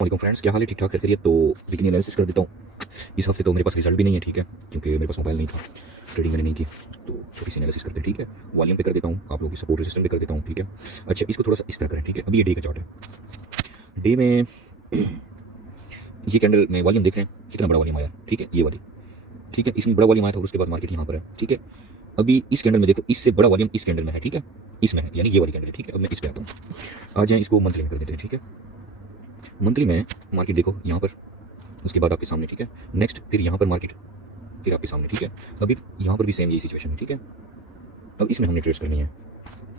वालेकुम फ्रेंड्स, क्या हाल है? ठीक ठाक खैरियत। तो वीकली एनालिसिस कर देता हूँ। इस हफ्ते तो मेरे पास रिजल्ट भी नहीं है, ठीक है, क्योंकि मेरे पास मोबाइल नहीं था, ट्रेडिंग मैंने नहीं की। तो छोटी सी एनालिसिस करते हैं, ठीक है। वॉल्यूम पे कर देता हूँ, आप लोगों की सपोर्ट रेजिस्टेंस पे कर देता हूँ, ठीक है। अच्छा, इसको थोड़ा सा इस तरह करें, ठीक है। अभी ये डे का चार्ट है। डे में ये कैंडल में वॉल्यूम देख रहे हैं कितना बड़ा वॉल्यूम आया, ठीक है, ये वाली, ठीक है। इसमें बड़ा वॉल्यूम आया था और उसके बाद मार्केट यहाँ पर है, ठीक है। अभी इस कैंडल में देखो, इससे बड़ा वॉल्यूम इस कैंडल में है, ठीक है, इसमें है, यानी ये वाली कैंडल है, ठीक है। अब मैं इस पे आता हूँ। आ जाए, इसको मंथली में कर देते हैं, ठीक है। मंथली में मार्केट देखो यहाँ पर, उसके बाद आपके सामने, ठीक है। नेक्स्ट फिर यहाँ पर मार्केट, फिर आपके सामने, ठीक है। अभी यहाँ पर भी सेम यही सिचुएशन है, ठीक है। अब इसमें हमने ट्रेड्स करनी है।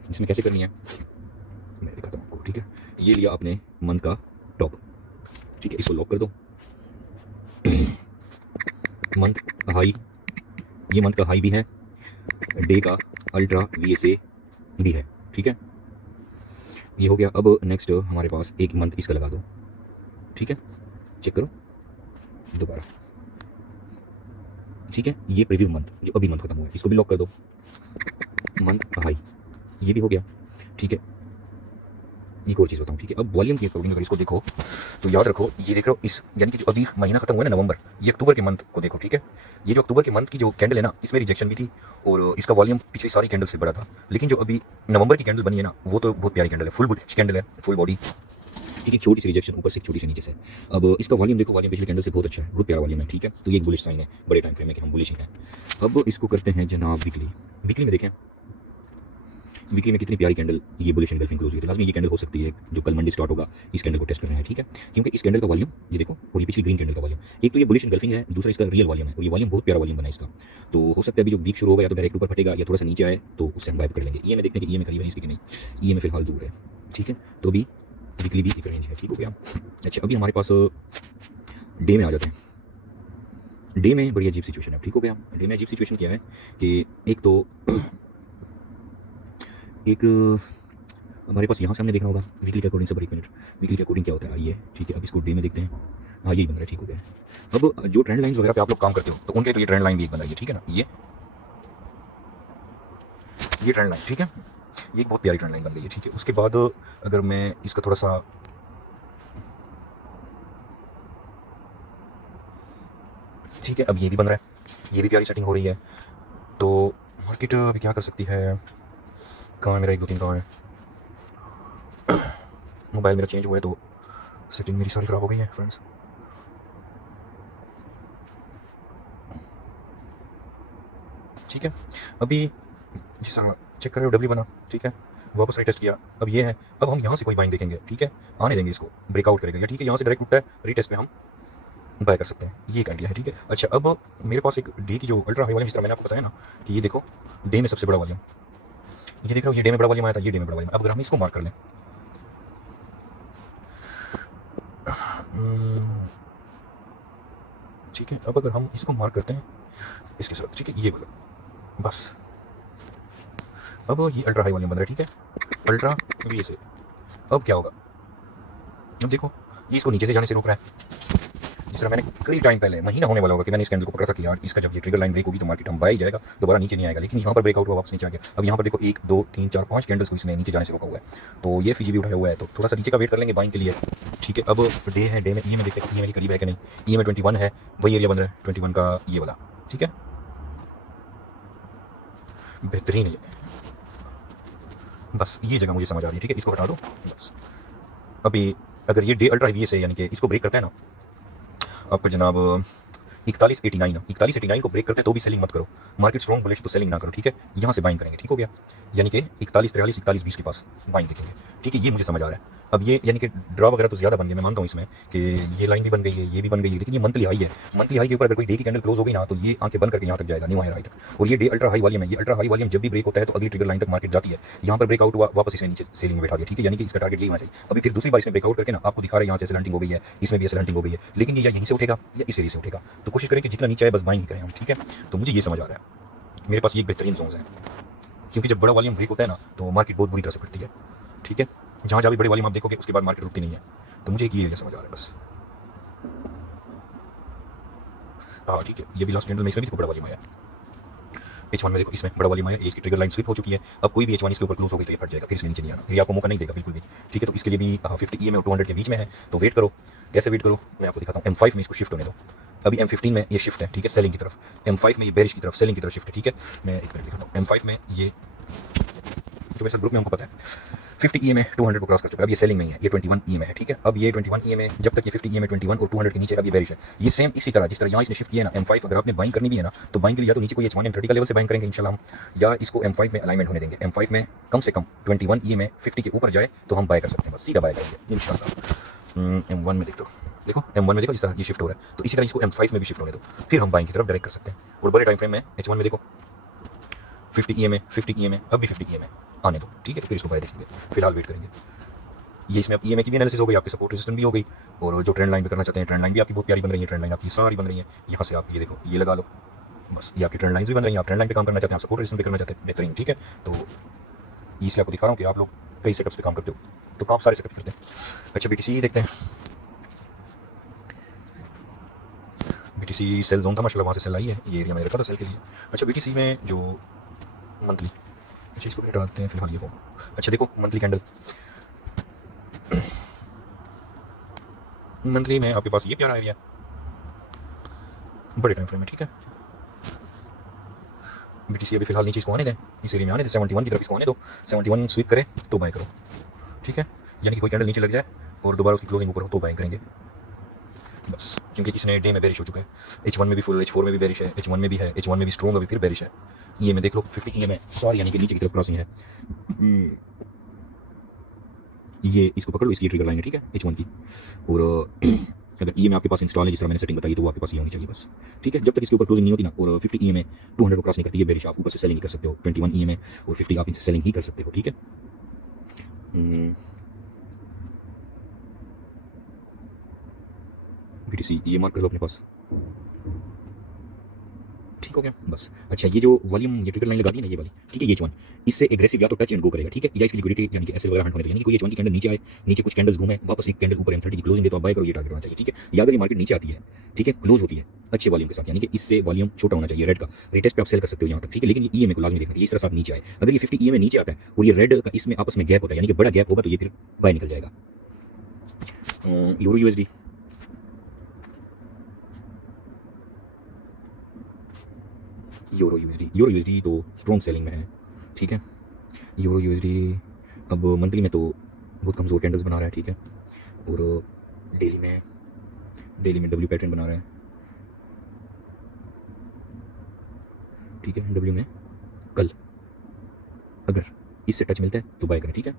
इसमें कैसे करनी है मैं दिखाता हूँ आपको, ठीक है। ये लिया आपने मंथ का टॉप, ठीक है, इसको लॉक कर दो। मंथ हाई, ये मंथ का हाई भी है, डे का अल्ट्रा VSA भी है, ठीक है। ये हो गया। अब नेक्स्ट हमारे पास एक मंथ इसका लगा दो, ठीक है। चेक करो दोबारा, ठीक है। ये प्रीव्यू मंथ जो अभी मंथ खत्म हुआ है, इसको भी लॉक कर दो। मंथ हाई, ये भी हो गया, ठीक है। एक और चीज़ बताऊँ, ठीक है। अब वॉल्यूम के अकॉर्डिंग अगर इसको देखो तो याद रखो, ये देख रहे हो इस, यानी कि जो अभी महीना खत्म हुआ है ना, नवंबर, ये अक्टूबर के मंथ को देखो, ठीक है। ये जो अक्टूबर के मंथ की जो कैंडल है ना, इसमें रिजेक्शन भी थी और इसका वॉल्यूम पिछली सारी कैंडल से बड़ा था। लेकिन जो अभी नवंबर की कैंडल बनी है ना, वो तो बहुत प्यारी कैंडल है, फुल कैंडल है, फुल बॉडी, ठीक है। छोटी सी रिजेक्शन ऊपर से, छोटी सी नीचे से। अब इसका वॉल्यूम देखो, वॉल्यूम पिछली कैंडल से बहुत अच्छा है, बहुत प्यारा वॉल्यूम है, ठीक है। तो ये एक बुलिश साइन है, बड़े टाइम फ्रेम में कि हम बुलिश हैं। अब इसको करते हैं जनाब वीकली। वीकली में देखें, वीकली में कितनी प्यारी कैंडल ये बुलिश एंगल्फिंग क्लोज हुई थी। लाजमी ये कैंडल हो सकती है जो कल मंडे स्टार्ट होगा, इस कैंडल को टेस्ट कर रहे हैं, ठीक है। क्योंकि इस कैंडल का वॉल्यूम ये देखो, और ये पिछली ग्रीन कैंडल का वॉल्यूम, एक तो ये बुलिश एंगल्फिंग है, दूसरा इसका रियल वॉल्यूम है, और ये वॉल्यूम बहुत प्यारा वॉल्यूम बना है इसका। तो हो सकता है अभी जो वीक शुरू होगा, या तो डायरेक्ट ऊपर फटेगा या थोड़ा सा नीचे आए, तो उससे हम वाइप कर लेंगे। ये में देखते हैं कि ये में करीब है इसकी कि नहीं, ये में फिलहाल दूर है, ठीक है। तो अभी वीकली भी एक रेंज है, ठीक हो गया। अच्छा, अभी हमारे पास डे में आ जाते हैं। डे में बड़ी अजीब सिचुएशन है, ठीक हो गया। डे में अजीब सिचुएशन क्या है कि एक तो एक हमारे पास यहाँ से हमने देखना होगा वीकली के अकॉर्डिंग से। एक मिनट, वीकली के अकॉर्डिंग क्या होता है आइए, ठीक है। अब इसको डे में देखते हैं। हाँ, यही बन रहा है, ठीक हो गया। अब जो ट्रेंड लाइंस वगैरह पे आप लोग काम करते हो, तो उनके तो ये ट्रेंड लाइन भी एक बन रही है, ठीक है ना। ये ट्रेंड लाइन, ठीक है, ये एक बहुत प्यारी ट्रेंड लाइन बन रही है, ठीक है। उसके बाद अगर मैं इसका थोड़ा सा, ठीक है, अब ये भी बन रहा है, ये भी प्यारी सेटिंग हो रही है। तो मार्केट अभी क्या कर सकती है, कहाँ है मेरा 1 2 3, कहाँ है मोबाइल मेरा चेंज हुआ है, तो सेटिंग मेरी सारी ख़राब हो गई है फ्रेंड्स। ठीक है, अभी जैसा चेक कर रहे हो डब्ल्यू बना, ठीक है, वापस रीटेस्ट किया, अब ये है। अब हम यहाँ से कोई बाइंग देखेंगे, ठीक है, आने देंगे इसको, ब्रेकआउट करेगा, या ठीक है, यहाँ से डायरेक्ट उठता है, रीटेस्ट पे हम बाय कर सकते हैं, ये एक आइडिया है, ठीक है। अच्छा, अब मेरे पास एक डे की जो अल्ट्रा हाई वॉल्यूम, जिस तरह मैंने आपको बताया ना कि ये देखो डे में सबसे बड़ा वॉल्यूम, ये देख रहे हो, ये डे में बड़ा वॉल्यूम आया था, ये डे में बड़ा वॉल्यूम। अब अगर हम इसको मार्क कर लें, ठीक है, अब अगर हम इसको मार्क करते हैं इसके साथ, ठीक है, ये वाला, बस अब ये अल्ट्रा हाई वॉल्यूम बन रहा है, ठीक है, अल्ट्रा VSA। अब क्या होगा, अब देखो ये इसको नीचे से जाने से रोक रहा है। जिस तरह मैंने कई टाइम पहले, महीना होने वाला होगा कि मैंने इस कैंडल को पकड़ा था कि यार इसका जब ये ट्रिगर लाइन ब्रेक होगी तो मार्केट हम बाय जाएगा, दोबारा नीचे नहीं आएगा। लेकिन यहाँ पर ब्रेकआउट हुआ, वापस नीचे आ गया। अब यहाँ पर देखो 1 2 3 4 5 कैंडल्स को इसने नीचे जाने से रोका हुआ है, तो ये फिजी भी उठाया हुआ है, तो थोड़ा सा नीचे का वेट कर लेंगे बाइंग के लिए, ठीक है। अब डे है, डे में ई में देखते हैं ई में करीब है कि नहीं। ई में 21 है, वही एरिया बन रहा है 21 का, ये वाला, ठीक है, बेहतरीन है। बस ये जगह मुझे समझ आ रही है, ठीक है, इसको हटा दो बस। अभी अगर ये डे अल्ट्रा VSA यानी कि इसको ब्रेक करता है ना, आपका जनाब 4189 को ब्रेक करते हैं तो भी सेलिंग मत करो। मार्केट स्ट्रॉन्ग बुलिश तो सेलिंग ना करो, ठीक है। यहाँ से बाइंग करेंगे, ठीक हो गया, यानी कि 41 43 41 20 के पास बाइंग देखेंगे, ठीक है। ये मुझे समझ आ रहा है। अब ये यानी कि ड्रॉ वगैरह तो ज़्यादा बन गया, मैं मानता हूँ इसमें कि ये लाइन भी बन गई है, ये भी बन गई है, लेकिन ये मंथली हाई है। मंथली हाई के ऊपर अगर कोई डे की कैंडल क्लोज हो गई ना, तो ये आंखें बंद करके यहाँ तक जाएगा, न्यू हाई तक। और ये डे अल्ट्रा हाई वॉल्यूम है, ये अल्ट्रा हाई वॉल्यूम जब भी ब्रेक होता है तो अगली ट्रिगर लाइन तक मार्केट जाती है। यहाँ पर ब्रेकआउट हुआ, वापस इसने नीचे सेलिंग में बैठा दिया, ठीक है, यानी कि इसका टारगेट यही होना चाहिए। अभी फिर दूसरी बार इसने ब्रेकआउट करके ना आपको दिखा रहा है यहाँ से सेलेंटिंग हो गई है, इसमें भी सेलेंटिंग हो गई है, लेकिन ये या यहीं से उठेगा या इस एरिया से उठेगा। तो कोशिश करें कि जितना नीचे है बस बाइंग ही करें हम, ठीक है। तो मुझे ये समझ आ रहा है, मेरे पास ये एक बेहतरीन जोन्स है, क्योंकि जब बड़ा वॉल्यूम ब्रेक होता है ना तो मार्केट बहुत बुरी तरह से पड़ती है, ठीक है। जहाँ जहाँ भी बड़े वॉल्यूम आप देखोगे उसके बाद मार्केट रुकती नहीं है। तो मुझे एक ये एरिया समझ आ रहा है बस। हाँ, ठीक है, ये भी लास्ट कैंडल में इसमें भी बड़ा वॉल्यूम आया। H1 में देखो, इसमें बड़ा वॉल्यूम आया, इसकी ट्रिगर लाइन स्लिप हो चुकी है। अब कोई भी H1 इसके ऊपर क्लोज हो गई तो ये फट जाएगा, फिर इसमें नीचे नहीं आना, फिर आपको मौका नहीं देगा बिल्कुल भी, ठीक है। तो इसके लिए भी 50 EM और 200 के बीच में है, तो वेट करो। कैसे वेट करो मैं आपको दिखाता हूँ। M5 में इसको शिफ्ट होने दो, अभी M15 में ये शिफ्ट है, ठीक है, सेलिंग की तरफ। M5 में ये बेरिश की तरफ, सेलिंग की तरफ शिफ्ट है, ठीक है। मैं एक मिनट दिखाता हूँ। M5 में ये जो मेरे साथ ग्रुप में हमको पता है 50 EMA 200 को क्रॉस कर चुका है, अब ये सेलिंग में ही है, ये 21 EMA है, ठीक है। अब ये 21 EMA जब तक ये 50 EMA 21 और 200 के नीचे, अब ये बेरिश है। ये सेम इसी तरह जिस तरह यहाँ इसने शिफ्ट किया है ना M5, अगर आपने बाइंग करनी भी है ना तो बाइंग के लिए या तो नीचे कोई H1 M30 का लेवल से बाइंग करेंगे इंशाल्लाह हम, या इसको M5 में अलाइनमेंट होने देंगे। M5 में कम से कम 21 EMA 50 के ऊपर जाए तो हम बाय कर सकते हैं, बस सीधा बाय करेंगे इंशाल्लाह। M1 में देखो M1 में देखो इस तरह ये शिफ्ट हो रहा है, तो इसी तरह इसको M5 में भी शिफ्ट होने दो, फिर हम बाइंग की तरफ डायरेक्ट कर सकते हैं। और बड़े टाइम फ्रेम में H1 में देखो 50 EMA 50 EMA, अब भी 50 EMA आने दो, ठीक है, फिर इसको बाय देखेंगे, फिलहाल वेट करेंगे। ये इसमें अब EMA की भी एनालिसिस हो गई, आपके सपोर्ट रेजिस्टेंस भी हो गई, और जो ट्रेंड लाइन पे करना चाहते हैं ट्रेंड लाइन भी आपकी बहुत प्यारी बन रही है, ट्रेंड लाइन आपकी सारी बन रही है। यहाँ से आप ये देखो ये लगा लो, बस ये आपकी ट्रेंड लाइन भी बन रही है। आप ट्रेंड लाइन पे काम करना चाहते हैं, आप सपोर्ट रेजिस्टेंस पे करना चाहते हैं, बेहतरीन, ठीक है। तो इसलिए आपको दिखा रहा हूँ कि आप लोग कई सेटअप्स पे काम करते हो, तो काम सारे सेटअप करते हैं। अच्छा BTC देखते हैं, BTC सेल जोन था माशाल्लाह, वहाँ से सेल आई है, ये एरिया मैंने रखा था सेल के लिए। अच्छा BTC में जो मंथली, अच्छा इसको भी हटाते हैं फिलहाल ये को। अच्छा देखो मंथली कैंडल, मंथली में आपके पास ये प्यारा एरिया बड़े टाइम फ्रेम में, ठीक है। BTC अभी फिलहाल नीचे इसको आने दें, इस एरिया में आने दें, 71 की तरफ इसको आने दो, 71 स्वीप करे तो बाय करो, ठीक है। यानी कि कोई कैंडल नीचे लग जाए और दोबारा उसकी क्लोजिंग ऊपर हो तो बाय करेंगे बस, क्योंकि इसने डे में बेरिश हो चुका है। H1 में भी फुल, H4 में भी बेरिश है, H1 में भी है, H1 में भी स्ट्रॉन्ग, अभी फिर बेरिश है। ये में देख लो 50 EMA सॉरी यानी कि नीचे की तरफ क्रॉसिंग है। ये इसको पकड़ लो, इसकी ट्रिगर लाइन है, ठीक है, H1 की। और अगर EMA आपके पास इंस्टॉल है जिस तरह मैंने सेटिंग बताई तो वो आपके पास ये होनी चाहिए बस, ठीक है। जब तक इसके ऊपर क्लोजिंग नहीं होती ना और 50 EMA 200 को क्रॉस नहीं करती, ये बेरिश आप ऊपर से सेलिंग ही कर सकते हो। 21 EMA और 50 आप इनसे सेलिंग ही कर सकते हो, ठीक है। BTC ये मार्क कर लो अपने पास, ठीक हो गया बस। अच्छा ये जो वॉल्यूम ये ट्रिगर लाइन लगा दी ना ये वाली, ठीक है, ये H1 इससे एग्रेसिव या तो टच एंड गो करेगा, ठीक है, या इसकी लिक्विडिटी यानी कि ऐसे वगैरह हंट होने देगा, यानी कोई H1 की कैंडल नीचे आए, नीचे कुछ कैंडल्स घूमे, वापस एक कैंडल ऊपर M30 की क्लोजिंग दे तो आप बाय करो, ये टारगेट होना चाहिए, ठीक है। या अगर ये मार्केट नीचे आती है, ठीक है, क्लोज होती है अच्छे वॉल्यूम के साथ, यानी कि इससे वॉल्यूम छोटा होना चाहिए रेड का, रिटेस्ट पे आप सेल कर सकते हो यहाँ तक, ठीक है। लेकिन ये EMA को लाजमी देखना है, इस तरह से आप नीचे आए, अगर ये 50 EMA नीचे आता है और ये रेड का इसमें आपस में गैप होता है, यानी कि बड़ा गैप होगा तो ये फिर बाय निकल जाएगा। यूरो USD, यूरो USD तो स्ट्रॉन्ग सेलिंग में है, ठीक है। यूरो USD अब मंथली में तो बहुत कमज़ोर कैंडल्स बना रहा है, ठीक है। और डेली में W पैटर्न बना रहा है, ठीक है। W में कल अगर इससे टच मिलता है तो बाय करें, ठीक है।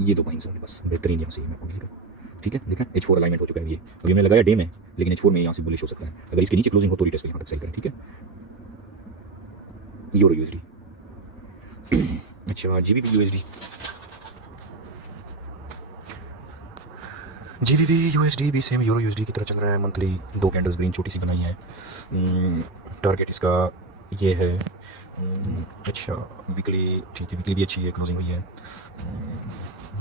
ये दो बाइंग जोन है बस, बेहतरीन यहाँ से मैं आपको मिलेगा, ठीक है। देखा H4 अलाइनमेंट हो चुका है, ये अभी हमने लगाया डे में, लेकिन H4 में यहाँ से बुलिश हो सकता है, अगर इसके नीचे क्लोजिंग हो तो रिटेस्ट पे यहाँ तक सेल करें, ठीक है। यूरो USD अच्छा GBP USD भी सेम यूरो USD की तरह चल रहा है, मंथली दो कैंडल्स ग्रीन छोटी सी बनाई है। टारगेट इसका ये है। अच्छा वीकली, ठीक है, वीकली भी अच्छी है, क्लोजिंग हुई है।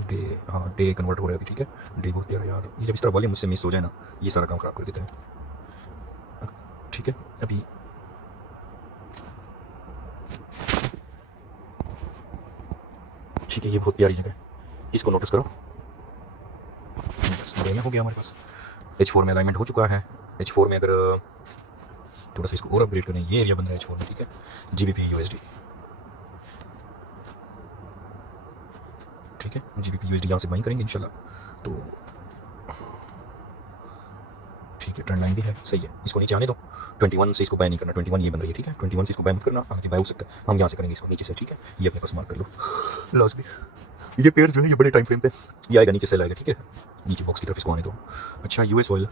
डे, हाँ डे कन्वर्ट हो रहा है अभी, ठीक है। डे बहुत प्यारा यार, ये जब इस तरह वॉल्यूम मुझसे मिस हो जाए ना ये सारा काम ख़राब कर देता है, ठीक है। अभी ठीक है, ये बहुत प्यारी जगह है, इसको नोटिस करो, बस डे में हो गया हमारे पास। H4 में अलाइनमेंट हो चुका है, H4 में अगर थोड़ा सा इसको और अपग्रेड करें, ये एरिया बन रहा है H4 में, ठीक है। GBP USD, ठीक है, GBP USD यहाँ से बाइंग करेंगे इंशाल्लाह, तो ठीक है। ट्रेंड लाइन भी है, सही है, इसको नीचे आने दो। 21 से इसको बाय नहीं करना, 21 ये बन रही है, ठीक है। 21 से इसको बाय मत करना, आगे बाय हो सकता है, हम यहाँ से करेंगे इसको नीचे से, ठीक है। ये अपने पास मार्क कर लो लास्ट में, ये पेयर जो है ये बड़े टाइम फ्रेम पे ये आएगा, नीचे सेल आएगा, ठीक है। नीचे बॉक्स की तरफ इसको आने दो। अच्छा US ऑयल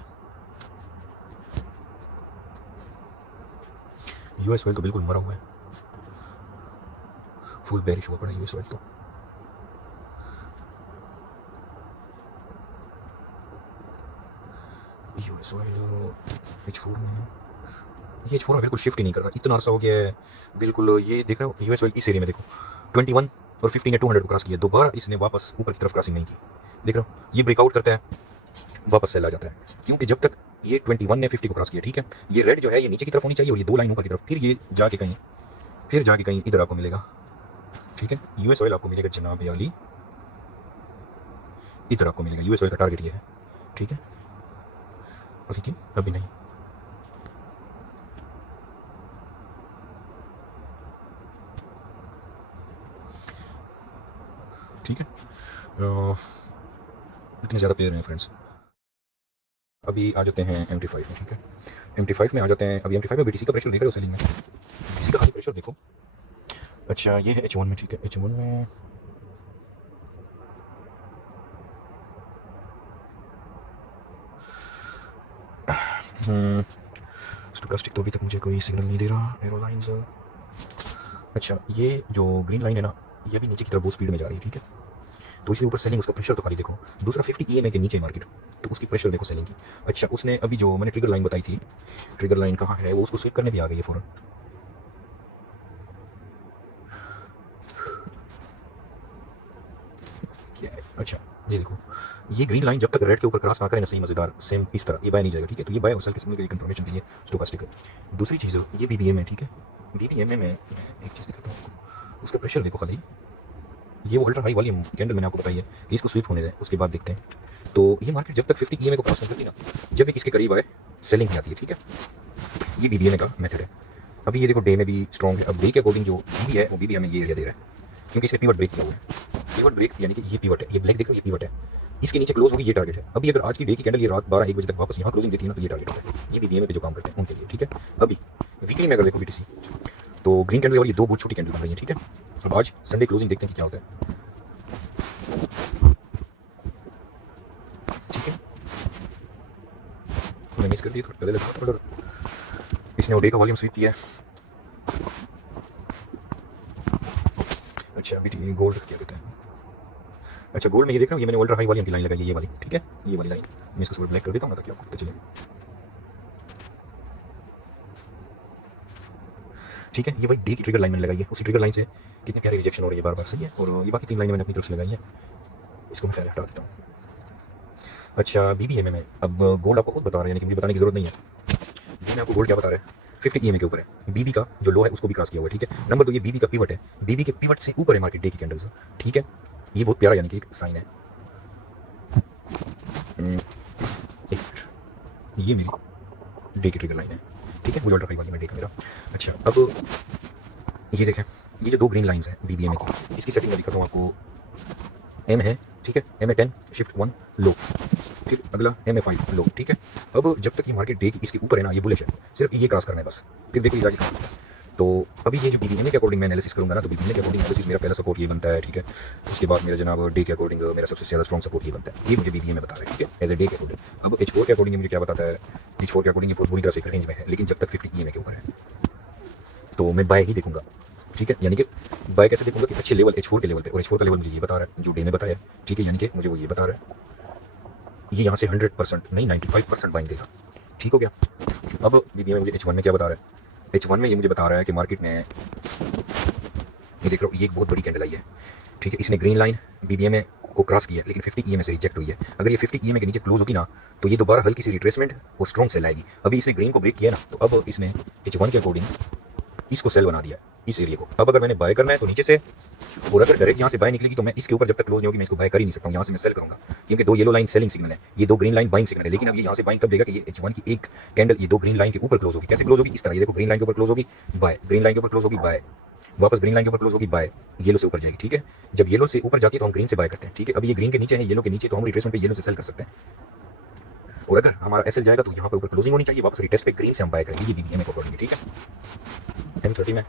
तो बिल्कुल मरा हुआ है, फुल बेरिश हुआ पड़ा US ऑयल तो। US ऑयल H4 में, ये H4 में बिल्कुल शिफ्ट ही नहीं कर रहा, इतना अर्सा हो गया है बिल्कुल। ये देख रहे हो US ऑयल इस एरिया में देखो 21 और 15 ने 200 को क्रॉस किया, दोबारा इसने वापस ऊपर की तरफ क्रॉसिंग नहीं की, देख रहे हो। ये ब्रेकआउट करता है वापस सेल आ जाता है, क्योंकि जब तक ये 21 ने 50 को क्रॉस किया, ठीक है, ये रेड जो है ये नीचे की तरफ होनी चाहिए और ये दो लाइन ऊपर की तरफ, फिर ये जाके कहीं इधर आपको मिलेगा, ठीक है। US ऑयल आपको मिलेगा जनाब आली इधर आपको मिलेगा। यूएस ऑयल का टारगेट ये है, ठीक है। और देखिए अभी नहीं, ठीक है। इतने ज़्यादा पेयर हैं फ्रेंड्स। अभी आ जाते हैं MT5 में, ठीक है। MT5 में आ जाते हैं। अभी MT5 में BTC का प्रेशर देख रहे हो सेलिंग में, BTC का हाई प्रेशर देखो। अच्छा ये है H1 में, ठीक है। H1 में स्टोकास्टिक तो अभी तक मुझे कोई सिग्नल नहीं दे रहा। एरोलाइंस, अच्छा ये जो ग्रीन लाइन है ना, ये भी नीचे की तरफ बहुत स्पीड में जा रही है, ठीक है। तो इसके ऊपर सेलिंग, उसका प्रेशर तो खाली देखो। दूसरा 50 EMA के नीचे मार्केट, तो उसकी प्रेशर देखो सेलिंग की। अच्छा उसने अभी जो मैंने ट्रिगर लाइन बताई थी, ट्रिगर लाइन कहाँ है, वो उसको स्वीप करने भी आ गई है फ़ौरन। क्या है, अच्छा ये देखो, ये ग्रीन लाइन जब तक रेड के ऊपर क्रॉस ना करे ना, सही मज़ेदार सेम इस तरह ये बाय नहीं जाएगा, ठीक है। तो ये बाय और सेल के सिग्नल के लिए कंफर्मेशन के लिए स्टोकास्टिक है। दूसरी चीज़ ये BBM है, ठीक है। BBM में एक चीज़ दिखाता हूँ आपको, उसका प्रेशर देखो खाली। ये वो अल्ट्रा हाई वॉल्यूम कैंडल मैंने आपको बताई है कि इसको स्वीप होने दें, उसके बाद देखते हैं। तो ये मार्केट जब तक 50 EMA को क्रॉस नहीं करती ना, जब एक इसके करीब आए सेलिंग ही आती है, ठीक है। ये BBM का मेथड है। अभी ये देखो डे में भी स्ट्रॉन्ग है। अब डे के अकॉर्डिंग जो BB है वो BB हमें ये एरिया दे रहा है, क्योंकि इसने पिवट ब्रेक किया हुआ है। पिवट ब्रेक यानी कि ये पिवट है, ये ब्लैक देखो, ये पिवट है। इसके नीचे क्लोज होगी, ये टारगेट है। अभी अगर आज की डे की कैंडल ये रात 12-1 बजे तक वापस यहाँ क्लोजिंग देती है ना, तो ये टारगेट है। ये BBM पे जो काम करते हैं उनके लिए, ठीक है। अभी वीकली में अगर देखो BTC, तो ग्रीन कैंडल वाली ये दो बहुत छोटी कैंडल बन रही है, ठीक है। अब आज संडे क्लोजिंग देखते हैं कि क्या होता है, ठीक है। मैंने मिस कर दी, थोड़ा पहले लगा था, इसने वो डे का वॉल्यूम स्वीप किया है। अच्छा अभी गोल्ड क्या कहते हैं, अच्छा गोल्ड में ये देख रहा हूँ, ये मैंने अल्ट्रा हाई वॉल्यूम की लाइन लगाई है, ये वाली, ठीक है। ये वाली लाइन मैं इसको ब्लैक कर देता हूँ ना, ताकि आपको पता चले, ठीक है। ये वही डे की ट्रिगर लाइन मैंने लगाई है, उसी ट्रिगर लाइन से कितनी प्यारी रिजेक्शन हो रही है बार बार, सही है। और ये बाकी 3 लाइनें मैंने अपनी तरफ से लगाई है, इसको मैं पहले हटा देता हूँ। अच्छा BBM में अब गोल्ड आपको खुद बता रहे हैं, यानी कि मुझे बताने की जरूरत नहीं है। ये मैं आपको गोल्ड क्या बता रहा है, 50 EMA के ऊपर है। BB का जो लो है उसको भी क्रॉस किया हुआ है, ठीक है। नंबर 2 ये BB का पिवट है, BB के पिवट से ऊपर है मार्केट डे की कैंडल्स, ठीक है। ये बहुत प्यारा यानी कि एक साइन है। एक मिनट, ये मेरी डे की ट्रिगर लाइन है, ठीक है। वो अल्ट्रा हाई वाली में डे का मेरा। अच्छा अब ये देखें, ये जो दो ग्रीन लाइंस हैं BBM की, इसकी सेटिंग में दिखाता हूँ आपको। M है, ठीक है। MA10 शिफ्ट 1 लो, फिर अगला MA5 लो, ठीक है। अब जब तक ये मार्केट डे की इसके ऊपर है ना, ये बुलिश है, सिर्फ ये क्रॉस करना है बस, फिर देखो ये जाके कहाँ। तो अभी ये जो BBM के अकॉर्डिंग मैं एनालिसिस करूंगा ना, तो BBM के अकॉर्डिंग एनालिसिस मेरा पहला सपोर्ट ये बनता है, ठीक है। उसके बाद मेरा जनाब डे के अकॉर्डिंग मेरा सबसे ज़्यादा स्ट्रॉन्ग सपोर्ट ये बनता है, ये मुझे BBM में बता रहा है, ठीक है, एज ए डे के अकॉर्डिंग। अब H4 के अकॉर्डिंग मुझे क्या बताता है, H4 के अकॉर्डिंग ये बहुत बुरी तरह से रेंज में है, लेकिन जब तक 50 EMA के ऊपर है तो मैं बाय ही देखूंगा, ठीक है। यानी कि बाय कैसे देखूंगा कि अच्छे लेवल H4 के लेवल पे, और H4 का लेवल मुझे ये बता रहा है जो डे में बताया, ठीक है। यानी कि मुझे वो ये बता रहा है, ये यहाँ से 100% नहीं 95% बाइंग देगा, ठीक हो गया। अब BBM में मुझे H1 में क्या बता रहा है, H1 में ये मुझे बता रहा है कि मार्केट में ये देख रहा हूँ, ये एक बहुत बड़ी कैंडल आई है, ठीक है। इसने ग्रीन लाइन BBM को क्रॉस किया है, लेकिन 50 EMA से रिजेक्ट हुई है। अगर ये 50 EMA के नीचे क्लोज होगी ना, तो ये दोबारा हल्की सी रिट्रेसमेंट और स्ट्रॉन्ग सेल आएगी। अभी इसने ग्रीन को ब्रेक किया ना, तो अब इसने H1 के अकॉर्डिंग इसको सेल बना दिया इस एरिया को। अब अगर मैंने बाय करना है तो नीचे से, और अगर डायरेक्ट यहाँ से बाय निकलेगी तो मैं इसके ऊपर जब तक क्लोज नहीं होगी मैं इसको बाय कर ही नहीं सकता हूँ। यहाँ से मैं सेल करूंगा, क्योंकि दो येलो लाइन सेलिंग सिग्नल है, ये दो ग्रीन लाइन बाइंग सिग्नल है। लेकिन अब ये यहाँ से बाइंग तब देगा कि ये H1 की एक कैंडल ये दो ग्रीन लाइन के ऊपर क्लोज होगी। कैसे क्लोज होगी, इस तरह, ये देखो ग्रीन लाइन के ऊपर क्लोज होगी बाय, ग्रीन लाइन के ऊपर क्लोज होगी बाय, वापस ग्रीन लाइन के ऊपर क्लोज होगी बाय, येलो से ऊपर जाएगी, ठीक है। जब येलो से ऊपर जाती है तो हम ग्रीन से बाय करते हैं, ठीक है। अब ये ग्रीन के नीचे है, येलो के नीचे, तो हम रिट्रेसमेंट पे येलो से सेल कर सकते हैं। और अगर हमारा एसएल जाएगा तो यहाँ पर ऊपर क्लोजिंग होनी चाहिए, वापस रिटेस्ट पे ग्रीन से हम बाय करेंगे। ये BBM को अकॉर्डिंग, ठीक है। M30 में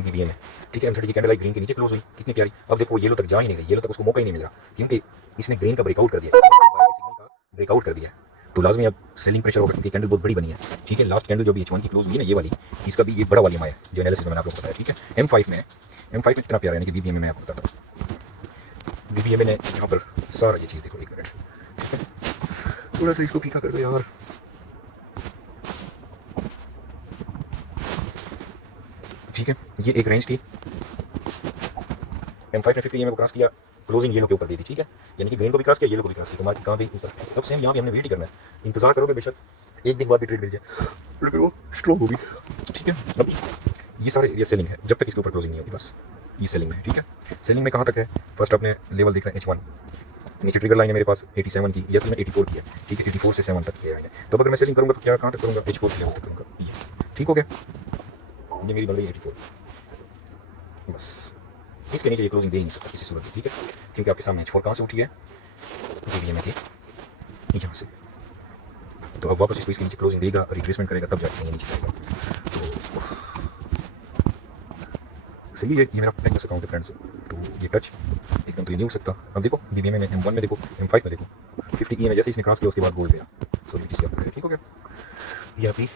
BBM है, ठीक है। M30 की कैंडल आई, ग्रीन के नीचे क्लोज हुई, कितनी प्यारी। अब देखो येलो तक जा ही नहीं रही, येलो तक उसको मौका ही नहीं मिल रहा, क्योंकि इसने ग्रीन का ब्रेकआउट कर दिया, बाय के सिग्नल का ब्रेकआउट कर दिया। तो लाजमी अब सेलिंग प्रेशर होगा, क्योंकि कैंडल बहुत बड़ी बनी है, ठीक है। लास्ट कैंडल जो भी H1 की क्लोज हुई ना, ये वाली, इसका भी ये बड़ा वॉल्यूम आया जो एनालिसिस मैंने आपको बताया, ठीक है। M5 में कितना प्यारा, यानी कि BBM में मैं आपको बताता हूँ। BBM ने यहाँ पर सारा ये चीज़ देखो, एक मिनट थोड़ा सा इसको फीका कर दो यार, ठीक है। ये एक रेंज थी, M5 ने 50 EMA को क्रॉस किया, क्लोजिंग येलो के ऊपर दी थी, ठीक है। यानी कि ग्रीन को भी क्रॉस किया, येलो को भी क्रॉस किया, तो मार्केट कहाँ भी ऊपर। अब सेम यहाँ भी हमने वेट ही करना है, इंतजार करोगे बेशक एक दिन बाद भी ट्रेड मिल जाए, लेकिन वो स्ट्रॉन्ग होगी, ठीक है। अभी ये सारे एरिया सेलिंग है जब तक इसके ऊपर क्लोजिंग नहीं होगी, बस ये सेलिंग में है, ठीक है। सेलिंग में कहाँ तक है, फर्स्ट आपने लेवल देखना है H1, नीचे ट्रिगर लाइन है मेरे पास 87 की, यस में 84 की है, ठीक है। 84 से 7 तक किया है। तो अगर मैं सेलिंग करूँगा तो क्या कहाँ तक करूँगा, H4 के लेवल तक करूँगा, ये ठीक हो गया। ये मेरी बन रही है 84, बस इसके नीचे ये क्लोजिंग दे ही नहीं सकता किसी सूरत में, ठीक है, क्योंकि आपके सामने H4 कहाँ से उठी है, DVMA के यहाँ से। तो अब वापस इसको इसके नीचे क्लोजिंग देगा, रिट्रेसमेंट करेगा, तब जाके ये नीचे जाएगा। तो सही है, ये मेरा टेक्निक्स अकाउंट है फ्रेंड्स। तो ये टच एकदम तो ये नहीं हो सकता। अब देखो DVMA में M1 में देखो, M5 में देखो, 50 में जैसे इसने क्रॉस किया उसके बाद गोल्ड गया। सो BTC आपका ठीक हो गया। ये अभी